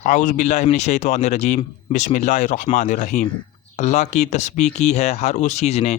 اعوذ باللہ من الشیطان الرجیم بسم اللہ الرحمن الرحیم۔ اللہ کی تسبیح کی ہے ہر اس چیز نے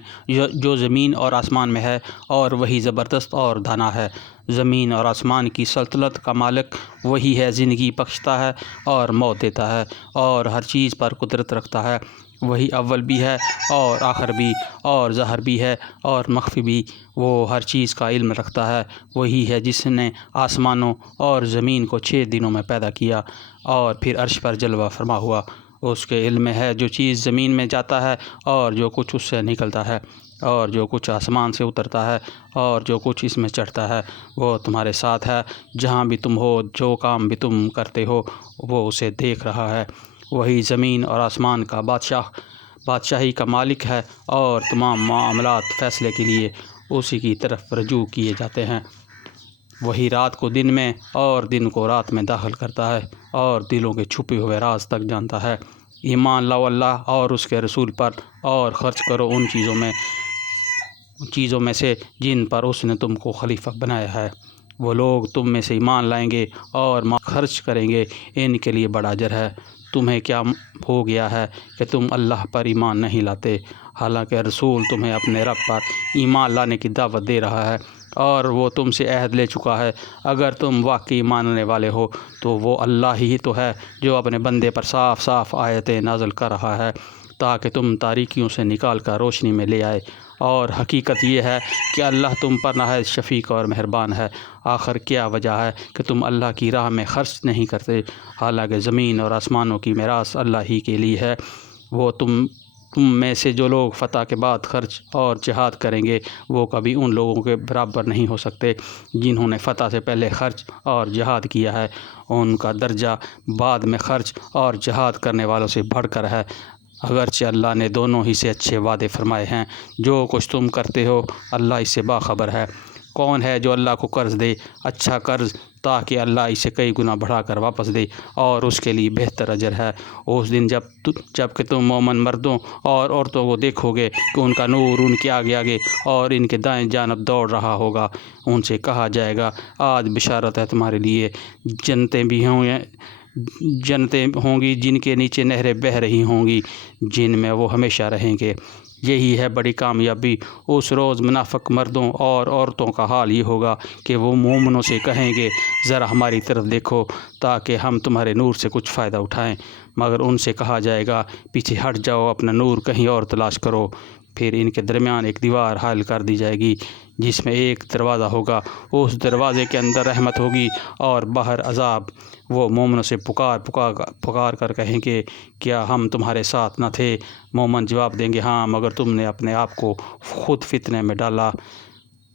جو زمین اور آسمان میں ہے، اور وہی زبردست اور دانا ہے۔ زمین اور آسمان کی سلطنت کا مالک وہی ہے، زندگی بخشتا ہے اور موت دیتا ہے، اور ہر چیز پر قدرت رکھتا ہے۔ وہی اول بھی ہے اور آخر بھی، اور ظاہر بھی ہے اور مخفی بھی، وہ ہر چیز کا علم رکھتا ہے۔ وہی ہے جس نے آسمانوں اور زمین کو 6 دنوں میں پیدا کیا اور پھر عرش پر جلوہ فرما ہوا۔ اس کے علم میں ہے جو چیز زمین میں جاتا ہے اور جو کچھ اس سے نکلتا ہے، اور جو کچھ آسمان سے اترتا ہے اور جو کچھ اس میں چڑھتا ہے۔ وہ تمہارے ساتھ ہے جہاں بھی تم ہو، جو کام بھی تم کرتے ہو وہ اسے دیکھ رہا ہے۔ وہی زمین اور آسمان کا بادشاہی کا مالک ہے، اور تمام معاملات فیصلے کے لیے اسی کی طرف رجوع کیے جاتے ہیں۔ وہی رات کو دن میں اور دن کو رات میں داخل کرتا ہے، اور دلوں کے چھپے ہوئے راز تک جانتا ہے۔ ایمان لاؤ اللہ اور اس کے رسول پر، اور خرچ کرو ان چیزوں میں سے جن پر اس نے تم کو خلیفہ بنایا ہے۔ وہ لوگ تم میں سے ایمان لائیں گے اور مال خرچ کریں گے، ان کے لیے بڑا اجر ہے۔ تمہیں کیا ہو گیا ہے کہ تم اللہ پر ایمان نہیں لاتے، حالانکہ رسول تمہیں اپنے رب پر ایمان لانے کی دعوت دے رہا ہے، اور وہ تم سے عہد لے چکا ہے۔ اگر تم واقعی ماننے والے ہو تو وہ اللہ ہی تو ہے جو اپنے بندے پر صاف صاف آیتیں نازل کر رہا ہے، تاکہ تم تاریکیوں سے نکال کر روشنی میں لے آئے۔ اور حقیقت یہ ہے کہ اللہ تم پر نہایت شفیق اور مہربان ہے۔ آخر کیا وجہ ہے کہ تم اللہ کی راہ میں خرچ نہیں کرتے، حالانکہ زمین اور آسمانوں کی میراث اللہ ہی کے لیے ہے۔ وہ تم میں سے جو لوگ فتح کے بعد خرچ اور جہاد کریں گے، وہ کبھی ان لوگوں کے برابر نہیں ہو سکتے جنہوں نے فتح سے پہلے خرچ اور جہاد کیا ہے۔ ان کا درجہ بعد میں خرچ اور جہاد کرنے والوں سے بڑھ کر ہے، اگرچہ اللہ نے دونوں ہی سے اچھے وعدے فرمائے ہیں۔ جو کچھ تم کرتے ہو اللہ اس سے باخبر ہے۔ کون ہے جو اللہ کو قرض دے، اچھا قرض، تاکہ اللہ اسے کئی گنا بڑھا کر واپس دے، اور اس کے لیے بہتر اجر ہے۔ اس دن جب کہ تم مومن مردوں اور عورتوں کو دیکھو گے کہ ان کا نور ان کے آگے آگے اور ان کے دائیں جانب دوڑ رہا ہوگا، ان سے کہا جائے گا آج بشارت ہے تمہارے لیے، جنتیں ہوں گی جن کے نیچے نہریں بہہ رہی ہوں گی، جن میں وہ ہمیشہ رہیں گے۔ یہی ہے بڑی کامیابی۔ اس روز منافق مردوں اور عورتوں کا حال یہ ہوگا کہ وہ مومنوں سے کہیں گے ذرا ہماری طرف دیکھو تاکہ ہم تمہارے نور سے کچھ فائدہ اٹھائیں، مگر ان سے کہا جائے گا پیچھے ہٹ جاؤ، اپنا نور کہیں اور تلاش کرو۔ پھر ان کے درمیان ایک دیوار حائل کر دی جائے گی جس میں ایک دروازہ ہوگا، اس دروازے کے اندر رحمت ہوگی اور باہر عذاب۔ وہ مومنوں سے پکار کر کہیں گے کیا ہم تمہارے ساتھ نہ تھے؟ مومن جواب دیں گے ہاں، مگر تم نے اپنے آپ کو خود فتنے میں ڈالا،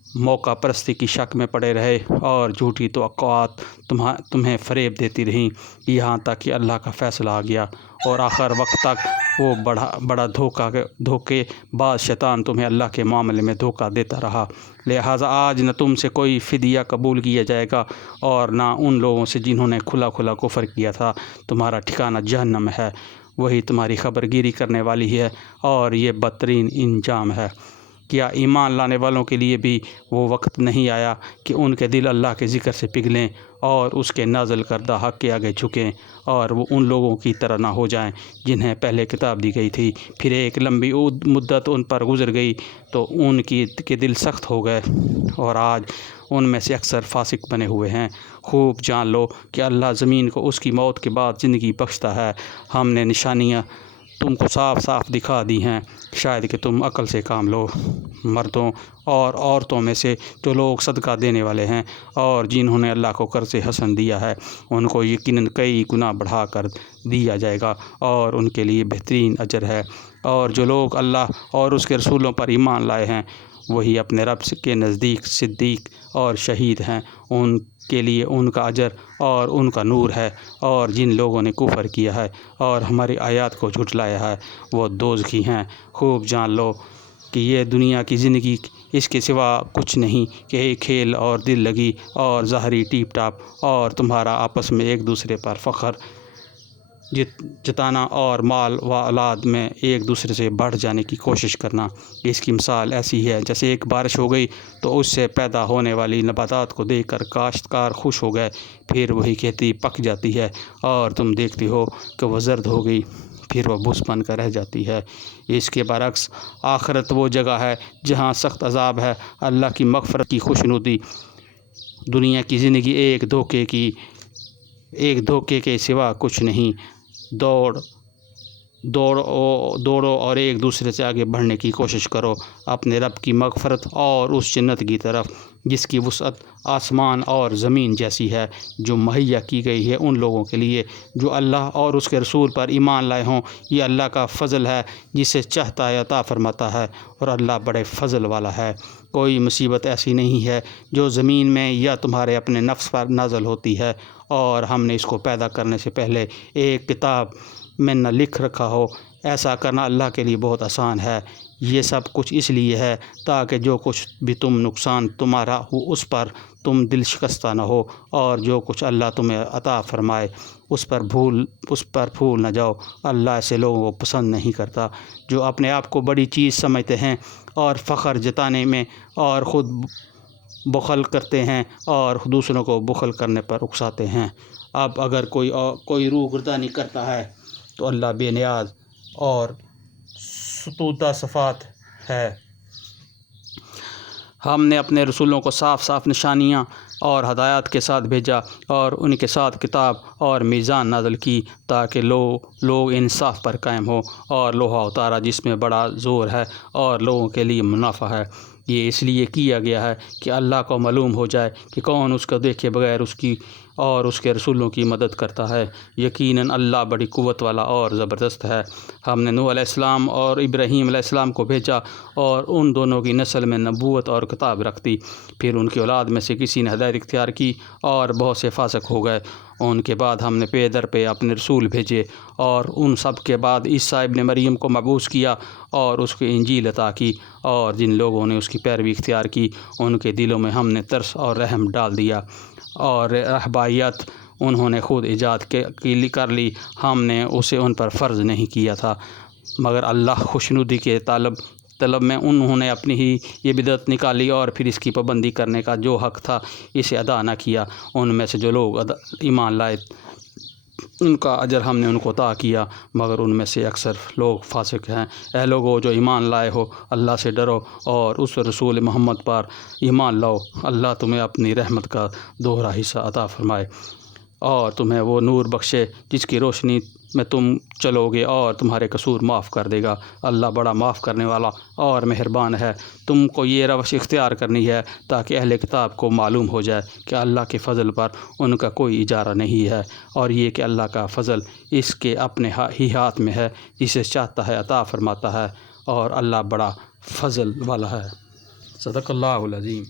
موقع پرستی کی شک میں پڑے رہے، اور جھوٹی توقعات تمہیں فریب دیتی رہیں، یہاں تک کہ اللہ کا فیصلہ آ گیا، اور آخر وقت تک وہ بڑا دھوکے باز شیطان تمہیں اللہ کے معاملے میں دھوکہ دیتا رہا۔ لہٰذا آج نہ تم سے کوئی فدیہ قبول کیا جائے گا اور نہ ان لوگوں سے جنہوں نے کھلا کھلا کفر کیا تھا۔ تمہارا ٹھکانہ جہنم ہے، وہی تمہاری خبر گیری کرنے والی ہے، اور یہ بدترین انجام ہے۔ کیا ایمان لانے والوں کے لیے بھی وہ وقت نہیں آیا کہ ان کے دل اللہ کے ذکر سے پگھلیں اور اس کے نازل کردہ حق کے آگے جھکیں، اور وہ ان لوگوں کی طرح نہ ہو جائیں جنہیں پہلے کتاب دی گئی تھی، پھر ایک لمبی مدت ان پر گزر گئی تو ان کے دل سخت ہو گئے، اور آج ان میں سے اکثر فاسق بنے ہوئے ہیں۔ خوب جان لو کہ اللہ زمین کو اس کی موت کے بعد زندگی بخشتا ہے۔ ہم نے نشانیاں تم کو صاف صاف دکھا دی ہیں، شاید کہ تم عقل سے کام لو۔ مردوں اور عورتوں میں سے جو لوگ صدقہ دینے والے ہیں اور جنہوں نے اللہ کو قرض حسن دیا ہے، ان کو یقیناً کئی گنا بڑھا کر دیا جائے گا، اور ان کے لیے بہترین اجر ہے۔ اور جو لوگ اللہ اور اس کے رسولوں پر ایمان لائے ہیں، وہی اپنے رب کے نزدیک صدیق اور شہید ہیں، ان کے لیے ان کا اجر اور ان کا نور ہے۔ اور جن لوگوں نے کفر کیا ہے اور ہماری آیات کو جھٹلایا ہے، وہ دوزخی ہیں۔ خوب جان لو کہ یہ دنیا کی زندگی اس کے سوا کچھ نہیں کہ ایک کھیل اور دل لگی اور ظاہری ٹیپ ٹاپ، اور تمہارا آپس میں ایک دوسرے پر فخر۔ جتانا اور مال و اولاد میں ایک دوسرے سے بڑھ جانے کی کوشش کرنا۔ اس کی مثال ایسی ہے جیسے ایک بارش ہو گئی تو اس سے پیدا ہونے والی نباتات کو دیکھ کر کاشتکار خوش ہو گئے، پھر وہی کھیتی پک جاتی ہے اور تم دیکھتی ہو کہ وہ زرد ہو گئی، پھر وہ بھوس بن کر رہ جاتی ہے۔ اس کے برعکس آخرت وہ جگہ ہے جہاں سخت عذاب ہے۔ اللہ کی مغفرت کی خوشنودی دنیا کی زندگی ایک دھوکے کے سوا کچھ نہیں۔ دوڑو اور ایک دوسرے سے آگے بڑھنے کی کوشش کرو اپنے رب کی مغفرت اور اس جنت کی طرف جس کی وسعت آسمان اور زمین جیسی ہے، جو مہیا کی گئی ہے ان لوگوں کے لیے جو اللہ اور اس کے رسول پر ایمان لائے ہوں۔ یہ اللہ کا فضل ہے، جسے چاہتا ہے عطا فرماتا ہے، اور اللہ بڑے فضل والا ہے۔ کوئی مصیبت ایسی نہیں ہے جو زمین میں یا تمہارے اپنے نفس پر نازل ہوتی ہے اور ہم نے اس کو پیدا کرنے سے پہلے ایک کتاب میں نہ لکھ رکھا ہو۔ ایسا کرنا اللہ کے لیے بہت آسان ہے۔ یہ سب کچھ اس لیے ہے تاکہ جو کچھ بھی تم نقصان تمہارا ہو اس پر تم دل شکستہ نہ ہو، اور جو کچھ اللہ تمہیں عطا فرمائے اس پر پھول نہ جاؤ۔ اللہ ایسے لوگوں کو پسند نہیں کرتا جو اپنے آپ کو بڑی چیز سمجھتے ہیں اور فخر جتانے میں اور خود بخل کرتے ہیں اور دوسروں کو بخل کرنے پر اکساتے ہیں۔ اب اگر کوئی روح گردانی کرتا ہے تو اللہ بے نیاز اور ستودہ صفات ہے۔ ہم نے اپنے رسولوں کو صاف نشانیاں اور ہدایات کے ساتھ بھیجا اور ان کے ساتھ کتاب اور میزان نازل کی تاکہ لوگ انصاف پر قائم ہو، اور لوہا اتارا جس میں بڑا زور ہے اور لوگوں کے لیے منافع ہے۔ یہ اس لیے کیا گیا ہے کہ اللہ کو معلوم ہو جائے کہ کون اس کو دیکھے بغیر اس کی اور اس کے رسولوں کی مدد کرتا ہے۔ یقیناً اللہ بڑی قوت والا اور زبردست ہے۔ ہم نے نوح علیہ السلام اور ابراہیم علیہ السلام کو بھیجا اور ان دونوں کی نسل میں نبوت اور کتاب رکھ دی۔ پھر ان کی اولاد میں سے کسی نے ہدایت اختیار کی اور بہت سے فاسق ہو گئے۔ ان کے بعد ہم نے پے در پہ اپنے رسول بھیجے اور ان سب کے بعد عیسیٰ ابن مریم کو مبعوث کیا اور اس کو انجیل عطا کی، اور جن لوگوں نے اس کی پیروی اختیار کی ان کے دلوں میں ہم نے ترس اور رحم ڈال دیا، اور رہبانیت انہوں نے خود ایجاد کر لی، ہم نے اسے ان پر فرض نہیں کیا تھا، مگر اللہ خوشنودی کے طلب میں انہوں نے اپنی ہی یہ بدعت نکالی اور پھر اس کی پابندی کرنے کا جو حق تھا اسے ادا نہ کیا۔ ان میں سے جو لوگ ایمان لائے ان کا اجر ہم نے ان کو عطا کیا، مگر ان میں سے اکثر لوگ فاسق ہیں۔ اے لوگو جو ایمان لائے ہو، اللہ سے ڈرو اور اس رسول محمد پر ایمان لاؤ۔ اللہ تمہیں اپنی رحمت کا دوہرا حصہ عطا فرمائے اور تمہیں وہ نور بخشے جس کی روشنی میں تم چلو گے اور تمہارے قصور معاف کر دے گا۔ اللہ بڑا معاف کرنے والا اور مہربان ہے۔ تم کو یہ روش اختیار کرنی ہے تاکہ اہل کتاب کو معلوم ہو جائے کہ اللہ کے فضل پر ان کا کوئی اجارہ نہیں ہے، اور یہ کہ اللہ کا فضل اس کے اپنے ہی ہاتھ میں ہے، جسے چاہتا ہے عطا فرماتا ہے، اور اللہ بڑا فضل والا ہے۔ صدق اللہ العظیم۔